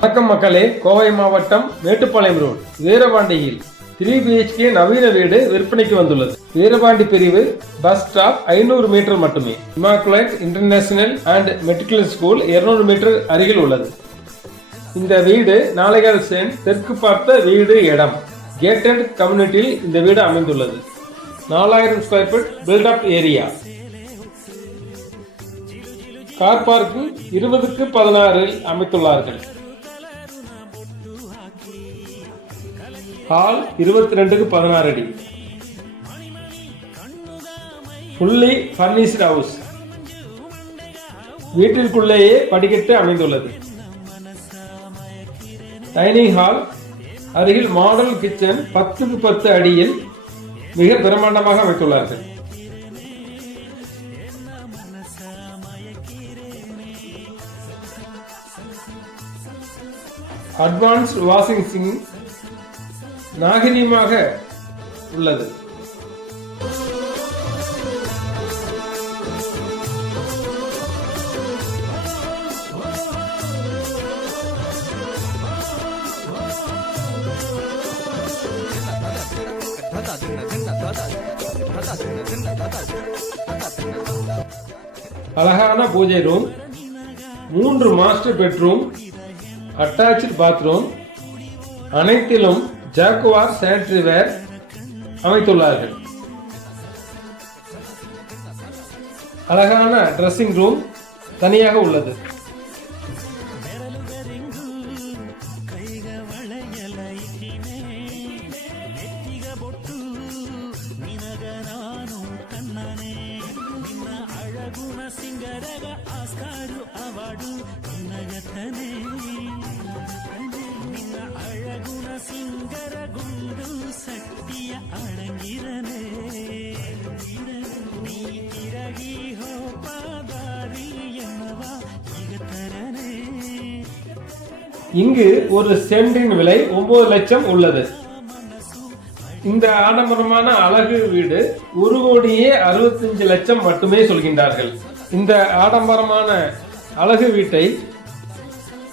வணக்கம் மக்களே. கோவை மாவட்டம் மேட்டுப்பாளையம் ரோடு வீரபாண்டியில் த்ரீ பிஹெச்கே நவீன வீடு விற்பனைக்கு வந்துள்ளது. வீரபாண்டி பிரிவு பஸ் ஸ்டாப் ஐநூறு மீட்டர் மட்டுமே. Immaculate international and matriculation school 200 metre அருகில் உள்ளது. இந்த வீடு நாளைகள் சேன் தெற்கு பார்த்த வீடு இடம். கேட்டட் கம்யூனிட்டியில் இந்த வீடு அமைந்துள்ளது. நாலாயிரம் square feet built-up area. Car park இருபதுக்கு பதினாறில் அமைத்துள்ளார்கள். ஹால் இருபத்தி ரெண்டுக்கு பதினாறு அடி. Fully furnished house. வீட்டிற்குள்ளேயே படிக்கட்டு அமைந்துள்ளது. டைனிங் ஹால் அருகில் மாடல் கிச்சன் பத்துக்கு பத்து அடியில் மிக பிரமாண்டமாக அமைத்துள்ளார்கள். அட்வான்ஸ்ட் வாஷிங் மிஷின் நாகரீகமாக உள்ளது. அழகான பூஜை ரூம் மூன்று மாஸ்டர் பெட்ரூம் அட்டாச்சு பாத்ரூம் அனைத்திலும் ஜாக்குவார் சானிட்டரி வேர் அமைத்துள்ளார்கள். அழகான ட்ரெஸ்ஸிங் ரூம் தனியாக உள்ளது. இங்கு ஒரு சென்டின் விலை ஒன்பது லட்சம் உள்ளது. இந்த ஆடம்பரமான அழகு வீடு ஒரு கோடியே அறுபத்தஞ்சு லட்சம் மட்டுமே சொல்கின்றார்கள். இந்த ஆடம்பரமான அழகு வீட்டை